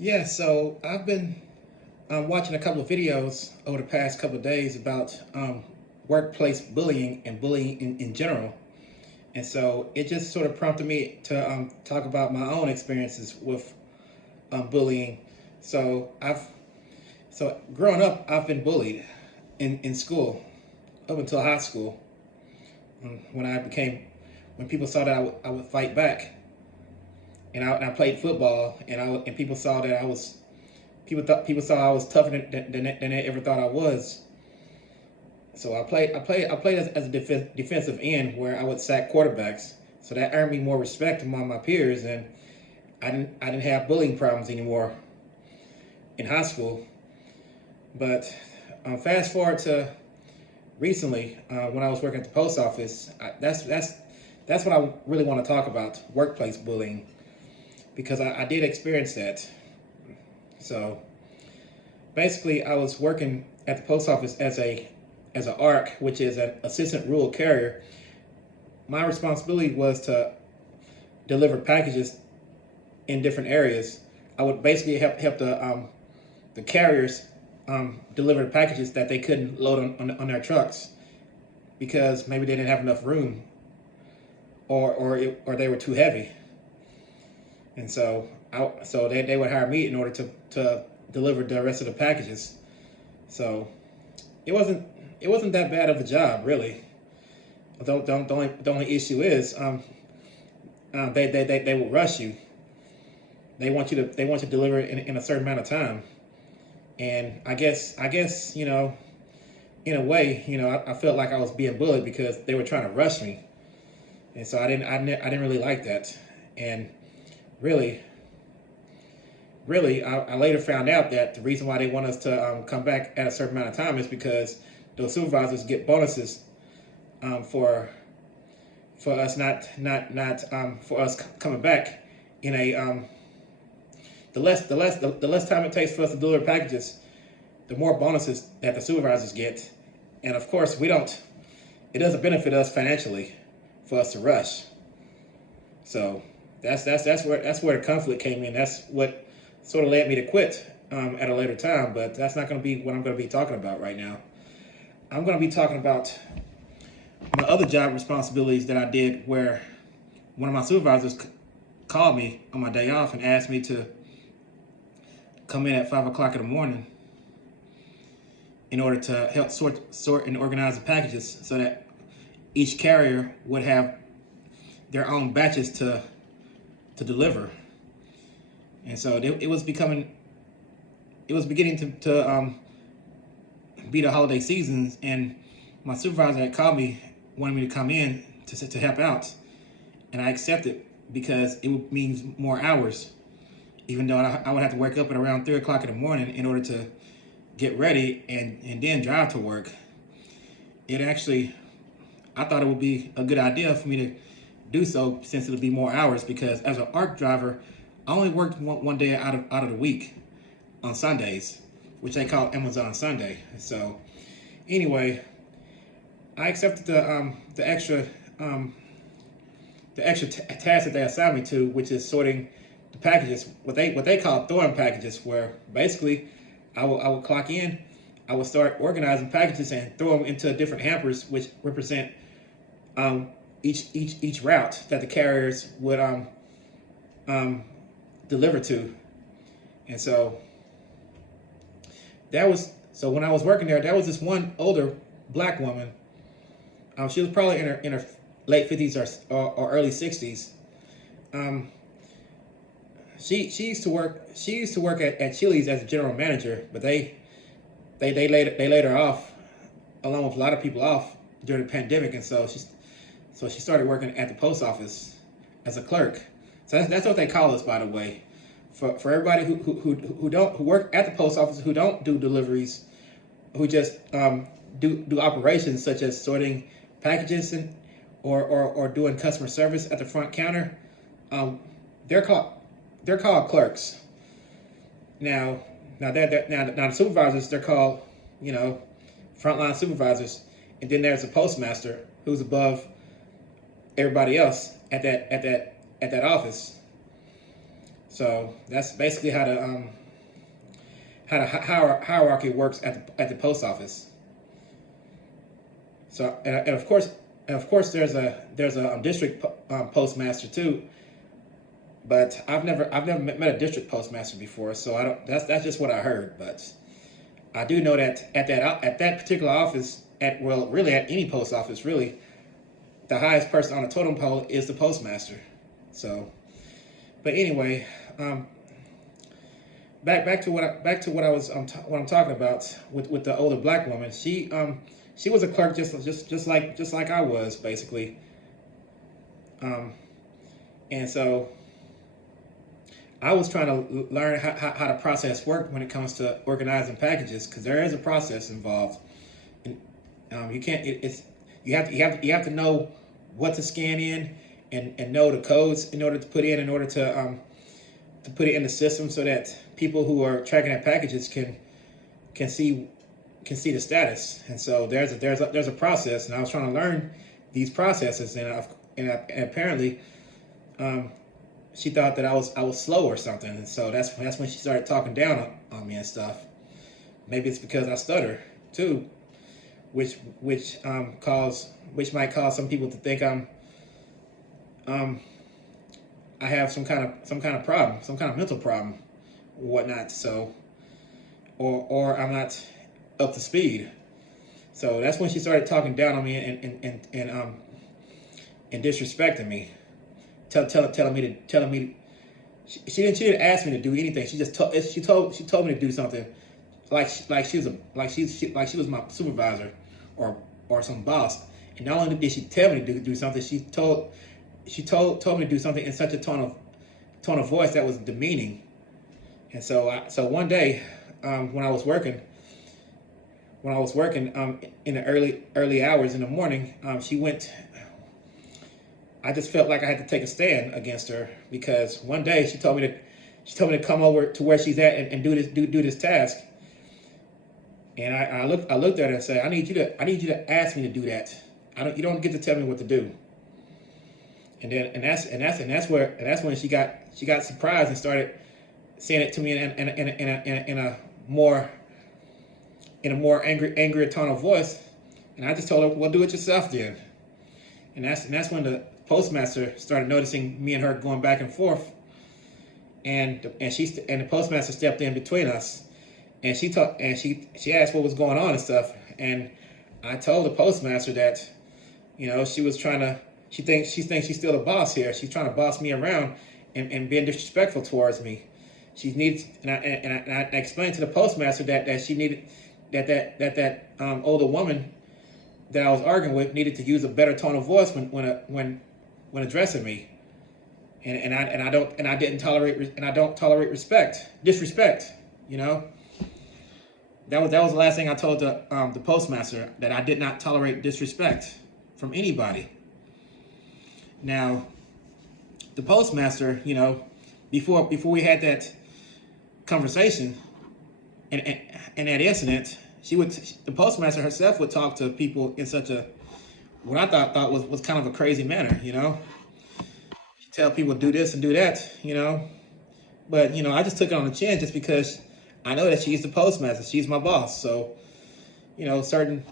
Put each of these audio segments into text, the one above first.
Yeah, so I've been watching a couple of videos over the past couple of days about workplace bullying and bullying in general. And so it just sort of prompted me to talk about my own experiences with bullying. So growing up, I've been bullied in school up until high school. When when people saw that I would fight back, and I played football, and people saw that people saw I was tougher than they ever thought I was. So I played as a defensive end where I would sack quarterbacks. So that earned me more respect among my peers, and I didn't have bullying problems anymore in high school. But fast forward to recently, when I was working at the post office, that's what I really want to talk about: workplace bullying, because I did experience that. So basically, I was working at the post office as an ARC, which is an assistant rural carrier. My responsibility was to deliver packages in different areas. I would basically help the carriers deliver the packages that they couldn't load on their trucks because maybe they didn't have enough room, or they were too heavy. And so they would hire me in order to deliver the rest of the packages. So it wasn't that bad of a job, really. The only issue is they will rush you. They want you to deliver it in a certain amount of time. And I guess in a way, I felt like I was being bullied because they were trying to rush me, and so I didn't really like that. And really, I later found out that the reason why they want us to come back at a certain amount of time is because those supervisors get bonuses for us not for us coming back in a the less time it takes for us to deliver packages, the more bonuses that the supervisors get. And of course, it doesn't benefit us financially for us to rush. So that's where the conflict came in. That's what sort of led me to quit at a later time. But that's not going to be what I'm going to be talking about right now. I'm going to be talking about my other job responsibilities that I did, where one of my supervisors called me on my day off and asked me to come in at 5 o'clock in the morning in order to help sort and organize the packages so that each carrier would have their own batches to deliver. And so it was beginning to be the holiday seasons, and my supervisor had called me, wanted me to come in to help out, and I accepted because it would mean more hours, even though I would have to wake up at around 3 o'clock in the morning in order to get ready and then drive to work. I thought it would be a good idea for me to do so, since it would be more hours, because as an ARC driver, I only worked one day out of the week on Sundays, which they call Amazon Sunday. So anyway, I accepted the extra task that they assigned me to, which is sorting the packages, what they call throwing packages, where basically I would clock in, I would start organizing packages and throw them into different hampers, which represent each route that the carriers would deliver to. And so when I was working there was this one older black woman. She was probably in her late 50s or early 60s. She used to work at Chili's as a general manager, but they laid her off, along with a lot of people off during the pandemic, and so she started working at the post office as a clerk. So that's what they call us, by the way. For everybody who work at the post office, who don't do deliveries, who just do operations such as sorting packages or doing customer service at the front counter, they're called clerks. Now the supervisors, they're called frontline supervisors, and then there's a postmaster who's above everybody else at that office. So that's basically how the hierarchy works at the post office. So and of course there's a district postmaster too. But I've never met a district postmaster before, so I don't. That's just what I heard. But I do know that at that particular office, at well, really at any post office, really, the highest person on the totem pole is the postmaster. So, but anyway, back to what I was what I'm talking about with the older black woman. She was a clerk just like I was basically, and so I was trying to learn how the process worked when it comes to organizing packages, because there is a process involved. And you can't. It's you have to know what to scan in and know the codes in order to put to put it in the system so that people who are tracking that packages can see the status. And so there's a process, and I was trying to learn these processes, and apparently. She thought that I was slow or something, and so that's when she started talking down on me and stuff. Maybe it's because I stutter too, which might cause some people to think I have some kind of problem, some kind of mental problem, or whatnot. So or I'm not up to speed. So that's when she started talking down on me and disrespecting me. Telling me she didn't ask me to do anything. She told me to do something like she was my supervisor or some boss. And not only did she tell me to do something, she told me to do something in such a tone of voice that was demeaning. And so one day when I was working in the early hours in the morning, I just felt like I had to take a stand against her, because one day she told me to come over to where she's at and do this task. And I looked at her and said, I need you to ask me to do that. You don't get to tell me what to do. And that's when she got surprised and started saying it to me in a more angry tone of voice. And I just told her, well, do it yourself then. And that's when the postmaster started noticing me and her going back and forth, and the postmaster stepped in between us, and she asked what was going on and stuff, and I told the postmaster that, she thinks she's still the boss here. She's trying to boss me around and being disrespectful towards me. She needs, and I explained to the postmaster that she needed that older woman that I was arguing with needed to use a better tone of voice when addressing me, and I don't tolerate disrespect. That was the last thing I told the postmaster, that I did not tolerate disrespect from anybody. Now, the postmaster, before we had that conversation and that incident, the postmaster herself would talk to people in such a, what I thought was kind of a crazy manner. She'd tell people do this and do that, but I just took it on the chin, just because I know that she's the postmaster, she's my boss. So sometimes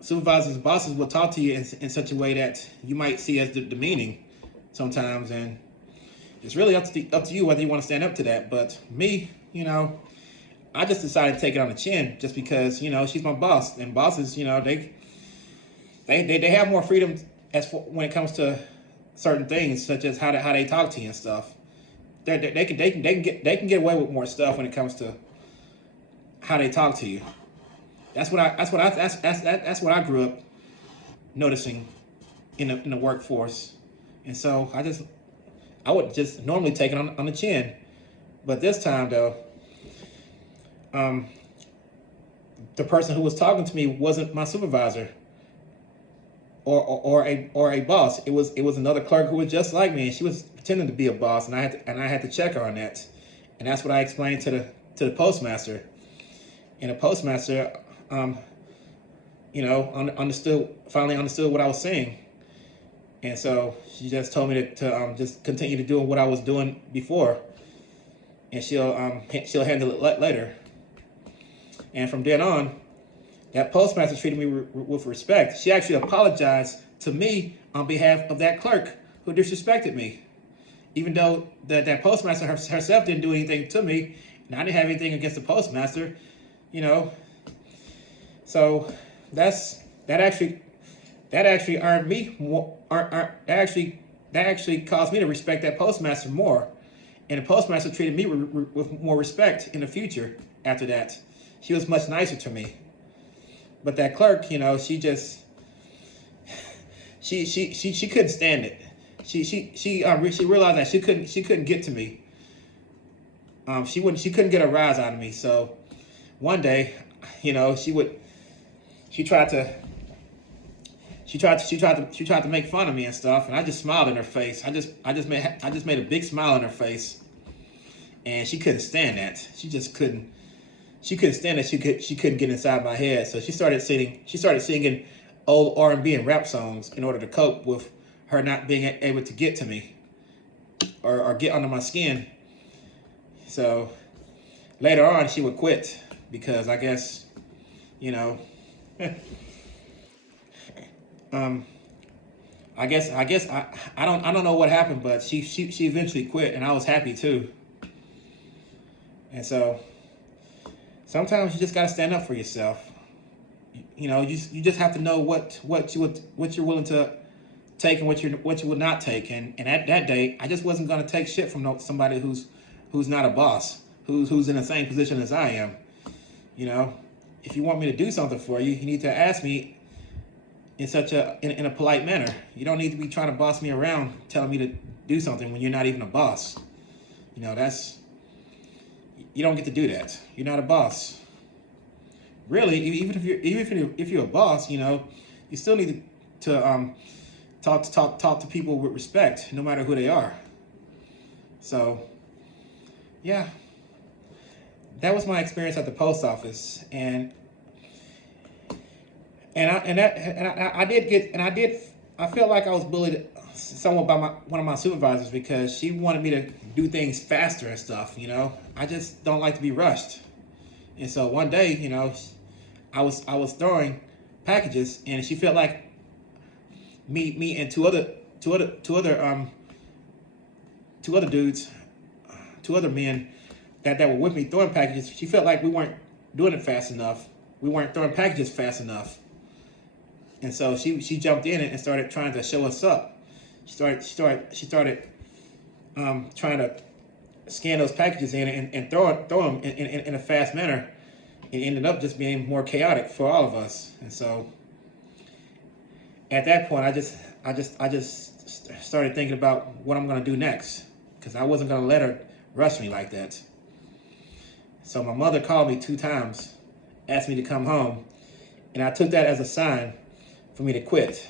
supervisors and bosses will talk to you in such a way that you might see as demeaning sometimes, and it's really up to you whether you want to stand up to that. But me, I just decided to take it on the chin, just because she's my boss, and bosses, they have more freedom when it comes to certain things, such as how they talk to you and stuff. They can get away with more stuff when it comes to how they talk to you. That's what I grew up noticing in the workforce, and so I would just normally take it on the chin, but this time though, the person who was talking to me wasn't my supervisor or a boss. It was another clerk who was just like me, and she was pretending to be a boss, and I had to check her on that, and that's what I explained to the postmaster, and the postmaster finally understood what I was saying, And so she just told me to just continue to do what I was doing before, and she'll handle it later. And from then on, that postmaster treated me with respect. She actually apologized to me on behalf of that clerk who disrespected me, even though that postmaster herself didn't do anything to me, and I didn't have anything against the postmaster, you know. So that actually earned me more. That actually caused me to respect that postmaster more, and the postmaster treated me with more respect in the future. After that, she was much nicer to me. But that clerk, you know, she couldn't stand it. She realized that she couldn't get to me. She couldn't get a rise out of me. So one day, you know, she tried to make fun of me and stuff, and I just smiled in her face. I just made a big smile in her face, and she couldn't stand that. She couldn't stand that. She couldn't get inside my head. So she started singing old R&B and rap songs in order to cope with her not being able to get to me or get under my skin. So later on, she would quit because I guess, you know, I don't know what happened, but she eventually quit, and I was happy too. And so sometimes you just gotta stand up for yourself. You know, you just have to know what you're willing to take and what you will not take. And at that day, I just wasn't gonna take shit from somebody who's not a boss, who's in the same position as I am. You know, if you want me to do something for you, you need to ask me in a polite manner. You don't need to be trying to boss me around, telling me to do something when you're not even a boss. You know, you don't get to do that. You're not a boss. Really, even if you're a boss, you know, you still need to talk to people with respect, no matter who they are. So, yeah, that was my experience at the post office, and I felt like I was bullied somewhat by one of my supervisors because she wanted me to do things faster and stuff. You know, I just don't like to be rushed. And so one day, you know, I was throwing packages, and she felt like me and two other men that were with me throwing packages. She felt like we weren't doing it fast enough. We weren't throwing packages fast enough. And so she jumped in and started trying to show us up. She started trying to scan those packages in and throw them in a fast manner. It ended up just being more chaotic for all of us. And so at that point, I just started thinking about what I'm gonna do next, because I wasn't gonna let her rush me like that. So my mother called me 2 times, asked me to come home, and I took that as a sign for me to quit.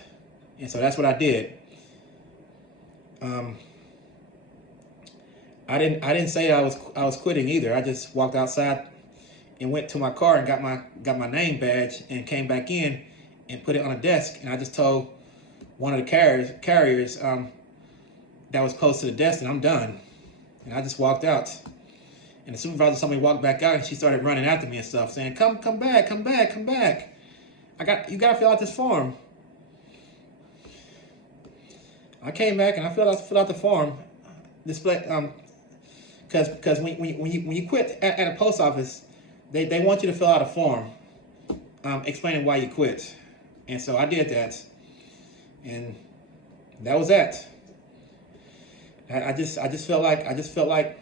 And so that's what I did. I didn't say I was quitting either. I just walked outside and went to my car and got my name badge and came back in and put it on a desk. And I just told one of the carriers that was close to the desk that I'm done. And I just walked out. And the supervisor saw me walk back out, and she started running after me and stuff, saying, come back. You gotta fill out this form. I came back and I filled out the form. Display because when you quit at a post office, they want you to fill out a form explaining why you quit. And so I did that, and that was that. I just felt like,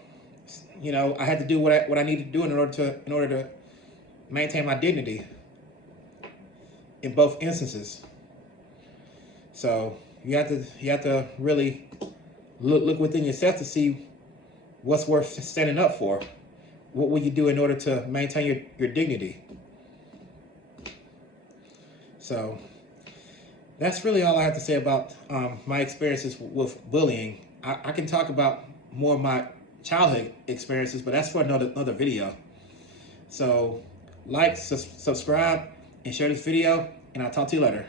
you know, I had to do what I needed to do in order to maintain my dignity in both instances. So you have to really look within yourself to see what's worth standing up for. What will you do in order to maintain your dignity? So that's really all I have to say about my experiences with bullying. I can talk about more of my childhood experiences, but that's for another video. So like, subscribe, and share this video, and I'll talk to you later.